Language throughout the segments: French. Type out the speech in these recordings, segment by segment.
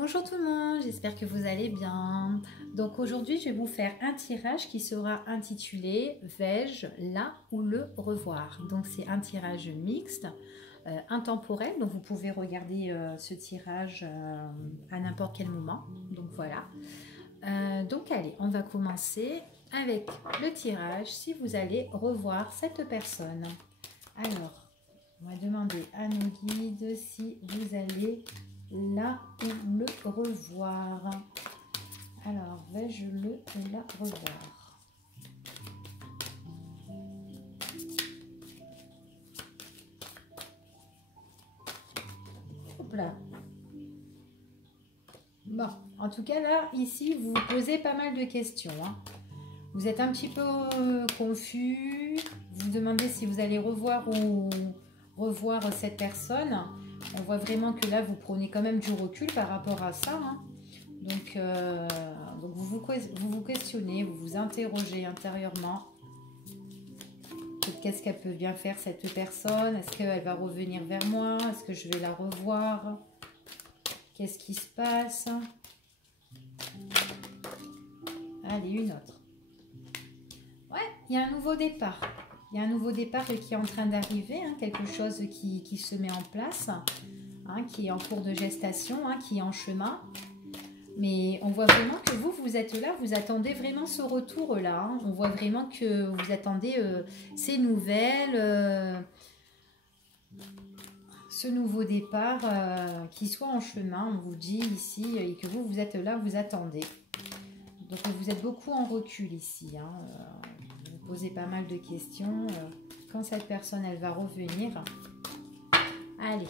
Bonjour tout le monde, j'espère que vous allez bien. Donc aujourd'hui, je vais vous faire un tirage qui sera intitulé « Vais-je là ou le revoir ?» Donc c'est un tirage mixte, intemporel, donc vous pouvez regarder ce tirage à n'importe quel moment. Donc voilà. Donc allez, on va commencer avec le tirage si vous allez revoir cette personne. Alors, on va demander à nos guides si vous allez là ou le revoir. Alors, vais-je le la revoir? Hop là. Bon, en tout cas là, ici, vous vous posez pas mal de questions. Hein. Vous êtes un petit peu confus. Vous vous demandez si vous allez revoir ou revoir cette personne. On voit vraiment que là, vous prenez quand même du recul par rapport à ça. Hein. Donc vous vous questionnez, vous vous interrogez intérieurement. Qu'est-ce qu'elle peut bien faire cette personne? Est-ce qu'elle va revenir vers moi? Est-ce que je vais la revoir? Qu'est-ce qui se passe? Allez, une autre. Ouais, il y a un nouveau départ. Il y a un nouveau départ qui est en train d'arriver, hein, quelque chose qui se met en place, hein, qui est en cours de gestation, hein, qui est en chemin. Mais on voit vraiment que vous êtes là, vous attendez vraiment ce retour-là. Hein. On voit vraiment que vous attendez ces nouvelles, ce nouveau départ qui soit en chemin, on vous dit ici, et que vous êtes là, vous attendez. Donc vous êtes beaucoup en recul ici. Hein. Vous posez pas mal de questions. Quand cette personne, elle va revenir. Allez.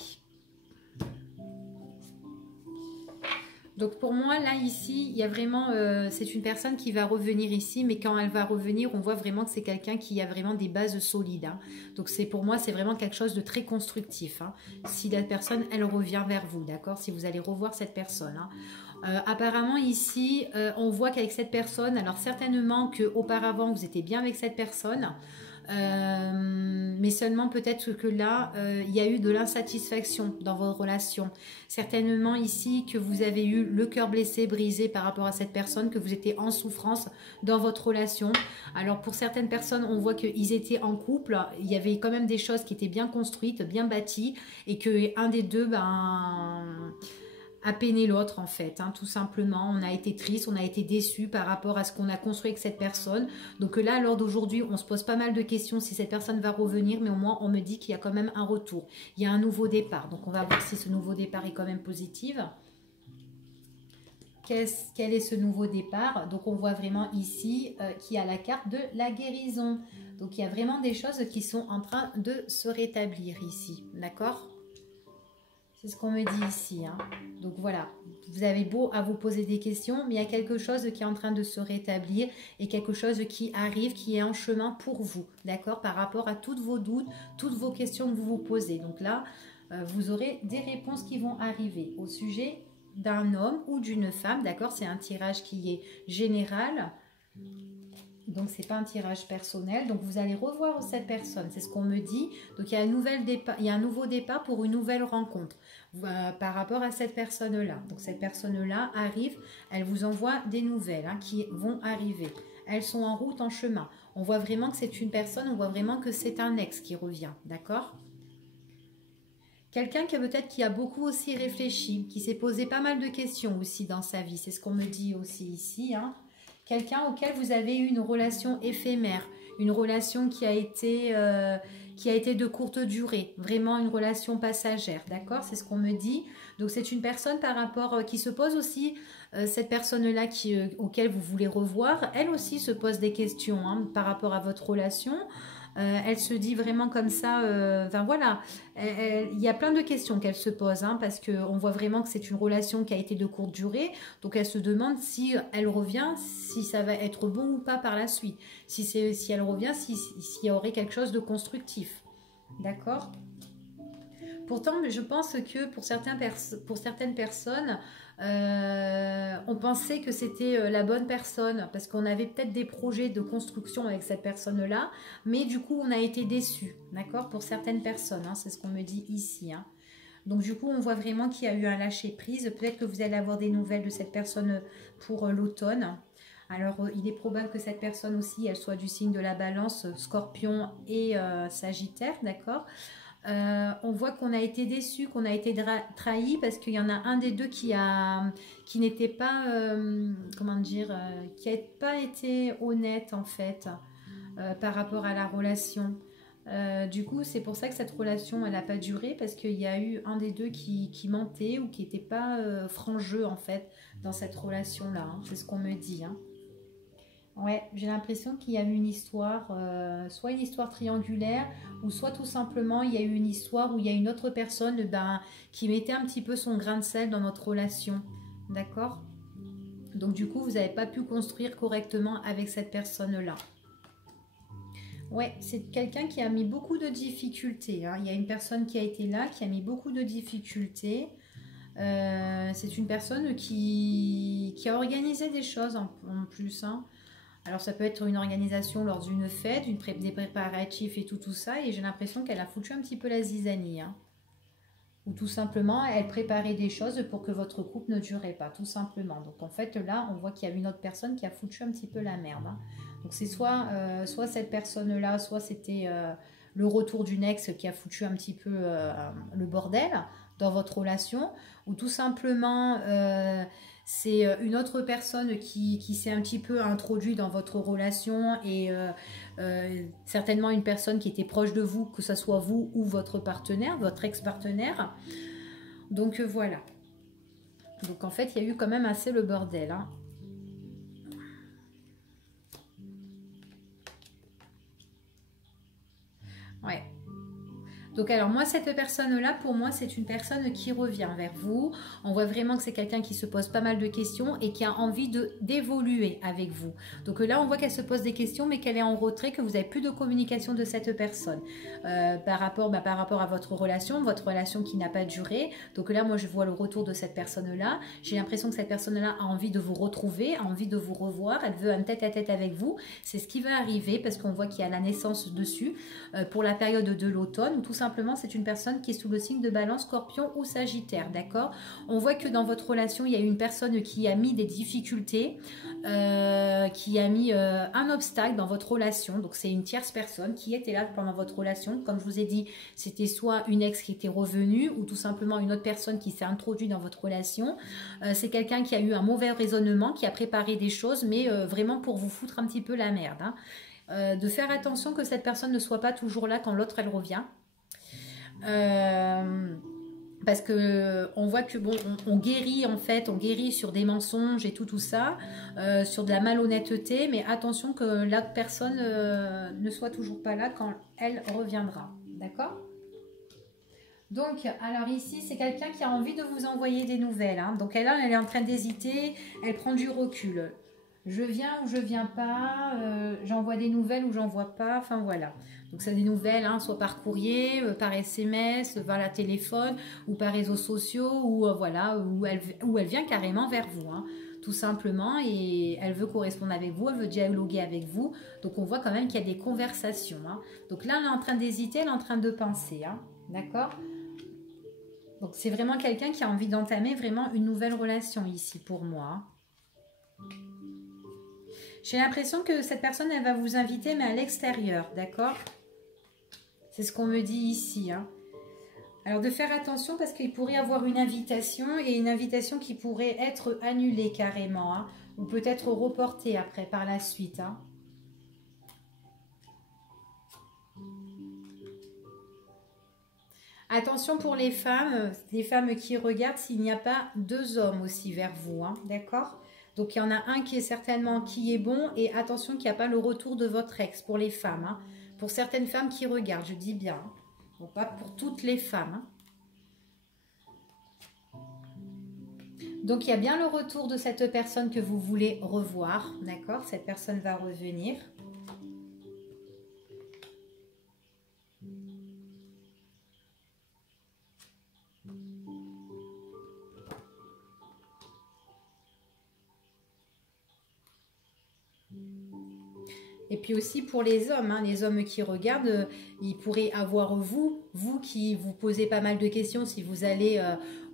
Donc pour moi, là, ici, il y a vraiment, c'est une personne qui va revenir ici, mais quand elle va revenir, on voit vraiment que c'est quelqu'un qui a vraiment des bases solides. Hein. Donc pour moi, c'est vraiment quelque chose de très constructif. Hein. Si la personne, elle revient vers vous, d'accord? Si vous allez revoir cette personne. Hein. Apparemment ici, on voit qu'avec cette personne, alors certainement qu'auparavant, vous étiez bien avec cette personne, mais seulement peut-être que là, il y a eu de l'insatisfaction dans votre relation. Certainement ici que vous avez eu le cœur blessé, brisé par rapport à cette personne, que vous étiez en souffrance dans votre relation. Alors pour certaines personnes, on voit qu'ils étaient en couple, il y avait quand même des choses qui étaient bien construites, bien bâties, et que un des deux, a peiné l'autre en fait, hein, tout simplement. On a été triste, on a été déçu par rapport à ce qu'on a construit avec cette personne. Donc là, à l'heure d'aujourd'hui, on se pose pas mal de questions si cette personne va revenir, mais au moins on me dit qu'il y a quand même un retour. Il y a un nouveau départ. Donc on va voir si ce nouveau départ est quand même positif. Quel est ce nouveau départ? Donc on voit vraiment ici qu'il y a la carte de la guérison. Donc il y a vraiment des choses qui sont en train de se rétablir ici. D'accord? C'est ce qu'on me dit ici. Hein. Donc voilà, vous avez beau à vous poser des questions, mais il y a quelque chose qui est en train de se rétablir et quelque chose qui arrive, qui est en chemin pour vous, d'accord? Par rapport à toutes vos doutes, toutes vos questions que vous vous posez. Donc là, vous aurez des réponses qui vont arriver au sujet d'un homme ou d'une femme, d'accord? C'est un tirage qui est général. Donc, ce n'est pas un tirage personnel. Donc, vous allez revoir cette personne. C'est ce qu'on me dit. Donc, il y a un nouveau départ pour une nouvelle rencontre par rapport à cette personne-là. Donc, cette personne-là arrive. Elle vous envoie des nouvelles hein, qui vont arriver. Elles sont en route, en chemin. On voit vraiment que c'est une personne. On voit vraiment que c'est un ex qui revient. D'accord ? Quelqu'un qui a beaucoup aussi réfléchi, qui s'est posé pas mal de questions aussi dans sa vie. C'est ce qu'on me dit aussi ici, hein. Quelqu'un auquel vous avez eu une relation éphémère, une relation qui a été de courte durée, vraiment une relation passagère, d'accord? C'est ce qu'on me dit. Donc c'est une personne par rapport qui se pose aussi, cette personne-là auquel vous voulez revoir, elle aussi se pose des questions hein, par rapport à votre relation. Elle se dit vraiment comme ça, enfin voilà, il y a plein de questions qu'elle se pose, hein, parce qu'on voit vraiment que c'est une relation qui a été de courte durée, donc elle se demande si elle revient, si ça va être bon ou pas par la suite, si elle revient, s'il y aurait quelque chose de constructif, d'accord ? Pourtant, je pense que pour certaines personnes, on pensait que c'était la bonne personne parce qu'on avait peut-être des projets de construction avec cette personne-là, mais du coup, on a été déçus, d'accord? Pour certaines personnes, hein, c'est ce qu'on me dit ici. Hein. Donc du coup, on voit vraiment qu'il y a eu un lâcher-prise. Peut-être que vous allez avoir des nouvelles de cette personne pour l'automne. Alors, il est probable que cette personne aussi, elle soit du signe de la Balance, Scorpion et Sagittaire, d'accord. On voit qu'on a été déçu, qu'on a été trahi parce qu'il y en a un des deux qui n'était pas, comment dire, qui n'a pas été honnête en fait par rapport à la relation. Du coup, c'est pour ça que cette relation, elle n'a pas duré parce qu'il y a eu un des deux qui mentait ou qui n'était pas franc jeu en fait dans cette relation-là. Hein. C'est ce qu'on me dit. Hein. Ouais, j'ai l'impression qu'il y a eu une histoire, soit une histoire triangulaire, ou soit tout simplement il y a eu une histoire où il y a une autre personne qui mettait un petit peu son grain de sel dans notre relation. D'accord? Donc du coup, vous n'avez pas pu construire correctement avec cette personne-là. Ouais, c'est quelqu'un qui a mis beaucoup de difficultés. Hein. Il y a une personne qui a été là, qui a mis beaucoup de difficultés. C'est une personne qui a organisé des choses en plus. Hein. Alors ça peut être une organisation lors d'une fête, des préparatifs et tout ça. Et j'ai l'impression qu'elle a foutu un petit peu la zizanie. Hein. Ou tout simplement, elle préparait des choses pour que votre couple ne durait pas, tout simplement. Donc en fait, là, on voit qu'il y a une autre personne qui a foutu un petit peu la merde. Hein. Donc c'est soit cette personne-là, soit c'était le retour d'une ex qui a foutu un petit peu le bordel dans votre relation, ou tout simplement c'est une autre personne qui s'est un petit peu introduite dans votre relation et certainement une personne qui était proche de vous, que ce soit vous ou votre partenaire, votre ex-partenaire. Donc voilà. Donc en fait, il y a eu quand même assez le bordel. Hein. Ouais. Donc alors moi, cette personne-là, pour moi, c'est une personne qui revient vers vous. On voit vraiment que c'est quelqu'un qui se pose pas mal de questions et qui a envie d'évoluer avec vous. Donc là, on voit qu'elle se pose des questions, mais qu'elle est en retrait, que vous n'avez plus de communication de cette personne par rapport à votre relation qui n'a pas duré. Donc là, moi, je vois le retour de cette personne-là. J'ai l'impression que cette personne-là a envie de vous retrouver, a envie de vous revoir. Elle veut un tête-à-tête avec vous. C'est ce qui va arriver parce qu'on voit qu'il y a la naissance dessus pour la période de l'automne ou tout simplement c'est une personne qui est sous le signe de Balance, Scorpion ou Sagittaire, d'accord. On voit que dans votre relation il y a une personne qui a mis des difficultés, qui a mis un obstacle dans votre relation. Donc c'est une tierce personne qui était là pendant votre relation. Comme je vous ai dit, c'était soit une ex qui était revenue ou tout simplement une autre personne qui s'est introduite dans votre relation. C'est quelqu'un qui a eu un mauvais raisonnement, qui a préparé des choses mais vraiment pour vous foutre un petit peu la merde. Hein. De faire attention que cette personne ne soit pas toujours là quand l'autre elle revient. Parce que on voit que bon, on guérit en fait, on guérit sur des mensonges et tout ça, sur de la malhonnêteté, mais attention que l'autre personne ne soit toujours pas là quand elle reviendra, d'accord? Donc, alors ici, c'est quelqu'un qui a envie de vous envoyer des nouvelles. Hein. Donc, elle est en train d'hésiter, elle prend du recul. Je viens ou je viens pas, j'envoie des nouvelles ou j'envoie pas, enfin voilà. Donc c'est des nouvelles, hein, soit par courrier, par SMS, par la téléphone ou par réseaux sociaux ou voilà, où elle vient carrément vers vous, hein, tout simplement et elle veut correspondre avec vous, elle veut dialoguer avec vous. Donc on voit quand même qu'il y a des conversations. Hein. Donc là, elle est en train d'hésiter, elle est en train de penser, hein, d'accord? Donc c'est vraiment quelqu'un qui a envie d'entamer vraiment une nouvelle relation ici pour moi. J'ai l'impression que cette personne, elle va vous inviter, mais à l'extérieur, d'accord? C'est ce qu'on me dit ici. Hein. Alors, de faire attention parce qu'il pourrait y avoir une invitation et une invitation qui pourrait être annulée carrément, hein, ou peut-être reportée après, par la suite. Hein. Attention pour les femmes qui regardent s'il n'y a pas deux hommes aussi vers vous, hein, d'accord? Donc, il y en a un qui est certainement qui est bon et attention qu'il n'y a pas le retour de votre ex pour les femmes. Hein. Pour certaines femmes qui regardent, je dis bien. Hein. Donc, pas pour toutes les femmes. Hein. Donc, il y a bien le retour de cette personne que vous voulez revoir, d'accord? Cette personne va revenir. Et puis aussi pour les hommes, hein, les hommes qui regardent, ils pourraient avoir vous qui vous posez pas mal de questions si vous allez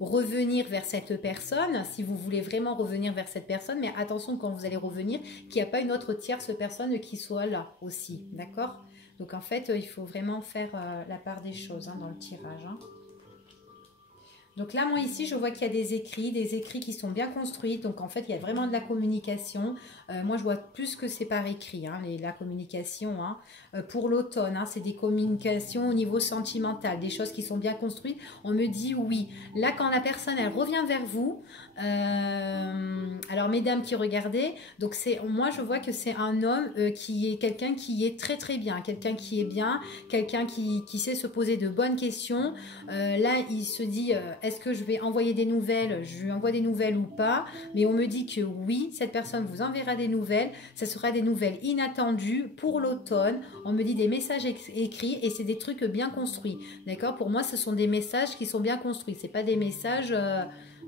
revenir vers cette personne, si vous voulez vraiment revenir vers cette personne, mais attention quand vous allez revenir, qu'il n'y a pas une autre tierce personne qui soit là aussi, d'accord? Donc en fait, il faut vraiment faire la part des choses hein, dans le tirage. Hein. Donc là, moi ici, je vois qu'il y a des écrits qui sont bien construits. Donc en fait, il y a vraiment de la communication. Moi, je vois plus que c'est par écrit, hein, la communication. Hein. Pour l'automne, hein, c'est des communications au niveau sentimental, des choses qui sont bien construites. On me dit oui. Là, quand la personne, elle revient vers vous, alors mesdames qui regardez, donc c'est moi, je vois que c'est un homme qui est quelqu'un qui est très très bien, quelqu'un qui est bien, quelqu'un qui sait se poser de bonnes questions. Là, il se dit, est-ce que je vais envoyer des nouvelles? Je lui envoie des nouvelles ou pas? Mais on me dit que oui, cette personne vous enverra des nouvelles. Ça sera des nouvelles inattendues pour l'automne. On me dit des messages écrits et c'est des trucs bien construits. D'accord? Pour moi, ce sont des messages qui sont bien construits. C'est pas des messages,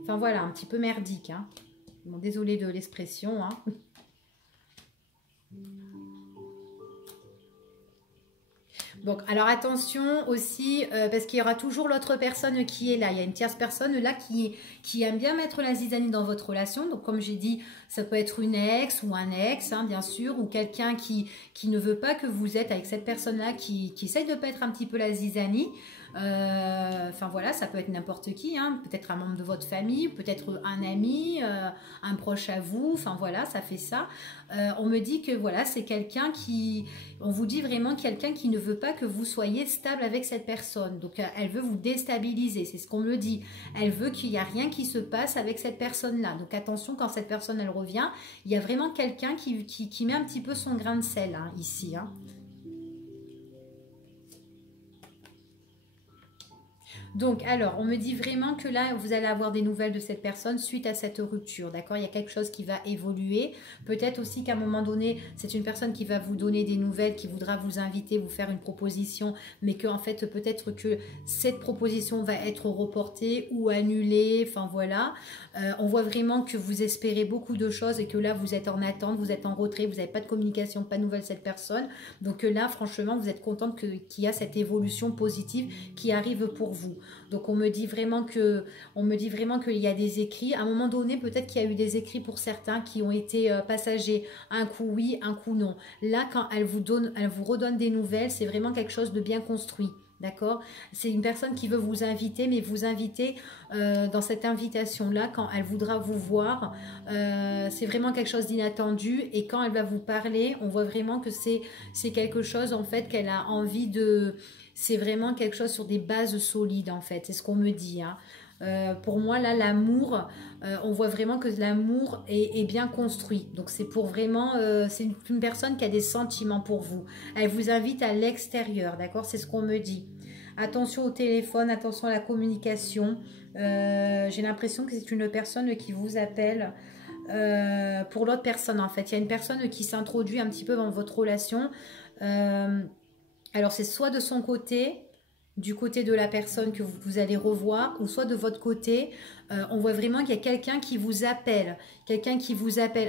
enfin voilà, un petit peu merdiques. Hein. Bon, désolée de l'expression. Hein. Donc, alors attention aussi, parce qu'il y aura toujours l'autre personne qui est là. Il y a une tierce personne là qui aime bien mettre la zizanie dans votre relation. Donc, comme j'ai dit, ça peut être une ex ou un ex, hein, bien sûr, ou quelqu'un qui ne veut pas que vous êtes avec cette personne-là, qui essaye de mettre un petit peu la zizanie. Enfin voilà, ça peut être n'importe qui, hein, peut-être un membre de votre famille, peut-être un ami, un proche à vous, enfin voilà, ça fait ça. On me dit que voilà, c'est quelqu'un on vous dit vraiment quelqu'un qui ne veut pas que vous soyez stable avec cette personne. Donc elle veut vous déstabiliser, c'est ce qu'on me dit. Elle veut qu'il n'y a rien qui se passe avec cette personne-là. Donc attention, quand cette personne elle revient, il y a vraiment quelqu'un qui met un petit peu son grain de sel hein, ici. Hein. Donc, alors, on me dit vraiment que là, vous allez avoir des nouvelles de cette personne suite à cette rupture, d'accord? Il y a quelque chose qui va évoluer. Peut-être aussi qu'à un moment donné, c'est une personne qui va vous donner des nouvelles, qui voudra vous inviter, vous faire une proposition, mais que en fait, peut-être que cette proposition va être reportée ou annulée, enfin voilà. On voit vraiment que vous espérez beaucoup de choses et que là, vous êtes en attente, vous êtes en retrait, vous n'avez pas de communication, pas de nouvelles de cette personne. Donc là, franchement, vous êtes contente qu'il y a cette évolution positive qui arrive pour vous. Donc on me dit vraiment qu'il y a des écrits. À un moment donné, peut-être qu'il y a eu des écrits pour certains qui ont été passagers. Un coup oui, un coup non. Là, quand elle vous redonne des nouvelles, c'est vraiment quelque chose de bien construit. D'accord? C'est une personne qui veut vous inviter, mais vous inviter dans cette invitation-là, quand elle voudra vous voir, c'est vraiment quelque chose d'inattendu. Et quand elle va vous parler, on voit vraiment que c'est quelque chose, en fait, qu'elle a envie de... C'est vraiment quelque chose sur des bases solides, en fait. C'est ce qu'on me dit, hein. Pour moi, là, l'amour, on voit vraiment que l'amour est bien construit. Donc, c'est pour vraiment... c'est une personne qui a des sentiments pour vous. Elle vous invite à l'extérieur, d'accord? C'est ce qu'on me dit. Attention au téléphone, attention à la communication. J'ai l'impression que c'est une personne qui vous appelle pour l'autre personne, en fait. Il y a une personne qui s'introduit un petit peu dans votre relation. Alors, c'est soit de son côté... du côté de la personne que vous allez revoir, ou soit de votre côté, on voit vraiment qu'il y a quelqu'un qui vous appelle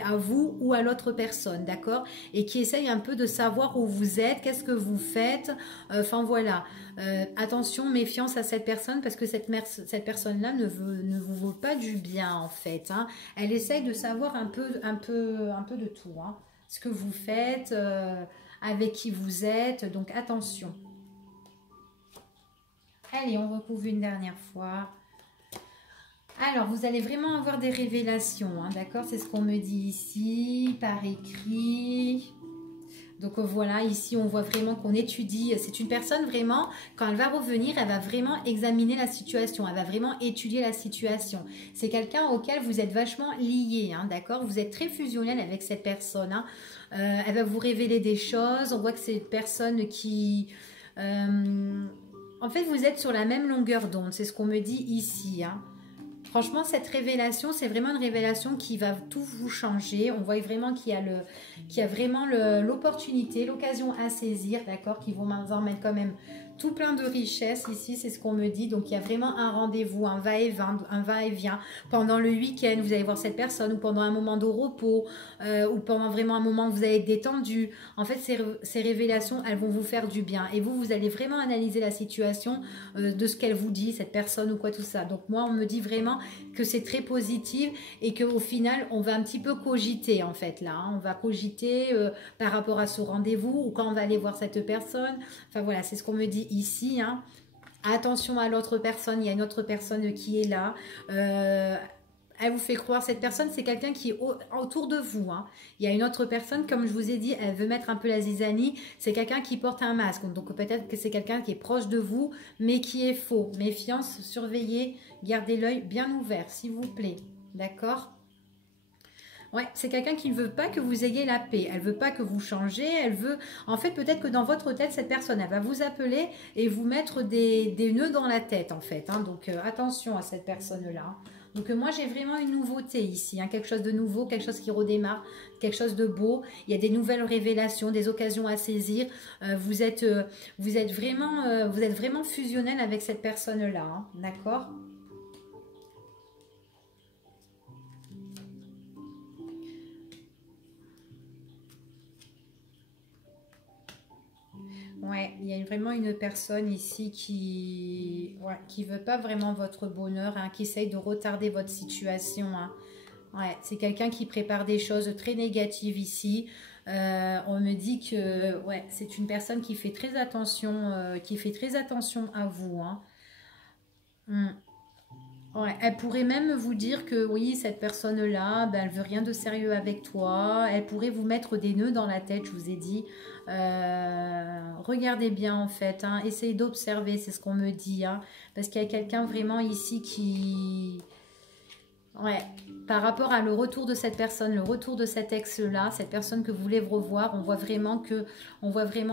à vous ou à l'autre personne, d'accord? Et qui essaye un peu de savoir où vous êtes, qu'est-ce que vous faites, enfin voilà. Attention, méfiance à cette personne, parce que cette personne-là ne vous veut pas du bien, en fait. Hein. Elle essaye de savoir un peu de tout, hein. Ce que vous faites, avec qui vous êtes, donc attention. Allez, on recouvre une dernière fois. Alors, vous allez vraiment avoir des révélations, hein, d'accord? C'est ce qu'on me dit ici, par écrit. Donc voilà, ici, on voit vraiment qu'on étudie. C'est une personne vraiment, quand elle va revenir, elle va vraiment examiner la situation. Elle va vraiment étudier la situation. C'est quelqu'un auquel vous êtes vachement lié, hein, d'accord? Vous êtes très fusionnel avec cette personne. Hein. Elle va vous révéler des choses. On voit que c'est une personne qui... en fait, vous êtes sur la même longueur d'onde, c'est ce qu'on me dit ici. Hein. Franchement, cette révélation, c'est vraiment une révélation qui va tout vous changer. On voit vraiment qu'il y a vraiment l'opportunité, l'occasion à saisir, d'accord, qui vont vous en mettre quand même tout plein de richesses ici, c'est ce qu'on me dit. Donc il y a vraiment un rendez-vous, un va-et-vient pendant le week-end. Vous allez voir cette personne, ou pendant un moment de repos, ou pendant vraiment un moment où vous allez être détendu. En fait, ces révélations, elles vont vous faire du bien. Et vous allez vraiment analyser la situation de ce qu'elle vous dit, cette personne ou quoi, tout ça. Donc moi, on me dit vraiment que c'est très positif et qu'au final, on va un petit peu cogiter en fait là. Hein. On va cogiter par rapport à ce rendez-vous ou quand on va aller voir cette personne. Enfin voilà, c'est ce qu'on me dit ici. Hein. Attention à l'autre personne, il y a une autre personne qui est là. Elle vous fait croire, cette personne, c'est quelqu'un qui est autour de vous. Hein. Il y a une autre personne, comme je vous ai dit, elle veut mettre un peu la zizanie. C'est quelqu'un qui porte un masque. Donc peut-être que c'est quelqu'un qui est proche de vous, mais qui est faux. Méfiance, surveillez, gardez l'œil bien ouvert, s'il vous plaît. D'accord ? Ouais, c'est quelqu'un qui ne veut pas que vous ayez la paix. Elle veut pas que vous changez. Elle veut, en fait, peut-être que dans votre tête, cette personne, elle va vous appeler et vous mettre des nœuds dans la tête, en fait. Hein. Donc, attention à cette personne-là. Donc, moi, j'ai vraiment une nouveauté ici. Hein. Quelque chose de nouveau, quelque chose qui redémarre, quelque chose de beau. Il y a des nouvelles révélations, des occasions à saisir. Vous êtes vraiment fusionnel avec cette personne-là. Hein. D'accord ? Ouais, il y a vraiment une personne ici qui veut pas vraiment votre bonheur, hein, qui essaye de retarder votre situation. Hein. Ouais, c'est quelqu'un qui prépare des choses très négatives ici. On me dit que ouais, c'est une personne qui fait très attention à vous. Hein. Hmm. Ouais, elle pourrait même vous dire que oui, cette personne-là, ben, elle veut rien de sérieux avec toi. Elle pourrait vous mettre des nœuds dans la tête, je vous ai dit. Regardez bien en fait, hein, essayez d'observer, c'est ce qu'on me dit. Hein, parce qu'il y a quelqu'un vraiment ici qui... Ouais, par rapport à le retour de cette personne, le retour de cet ex-là, cette personne que vous voulez revoir, on voit vraiment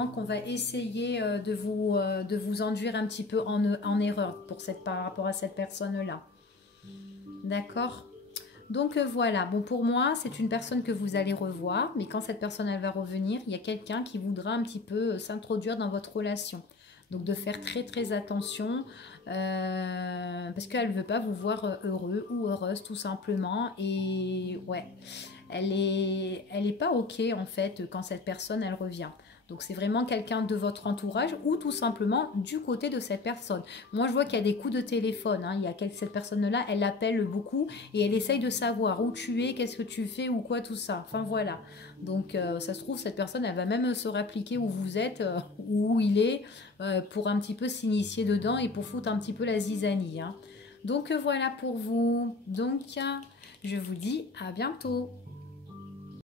qu'on va essayer de vous enduire un petit peu en erreur par rapport à cette personne-là. D'accord? Donc voilà, bon pour moi c'est une personne que vous allez revoir, mais quand cette personne elle va revenir, il y a quelqu'un qui voudra un petit peu s'introduire dans votre relation. Donc de faire très très attention parce qu'elle ne veut pas vous voir heureux ou heureuse tout simplement. Et ouais, elle est pas ok en fait quand cette personne elle revient. Donc c'est vraiment quelqu'un de votre entourage ou tout simplement du côté de cette personne. Moi je vois qu'il y a des coups de téléphone. Hein. Il y a cette personne-là, elle appelle beaucoup et elle essaye de savoir où tu es, qu'est-ce que tu fais ou quoi tout ça. Enfin voilà. Donc ça se trouve cette personne elle va même se réappliquer où vous êtes, où il est, pour un petit peu s'initier dedans et pour foutre un petit peu la zizanie. Hein. Donc voilà pour vous. Donc je vous dis à bientôt.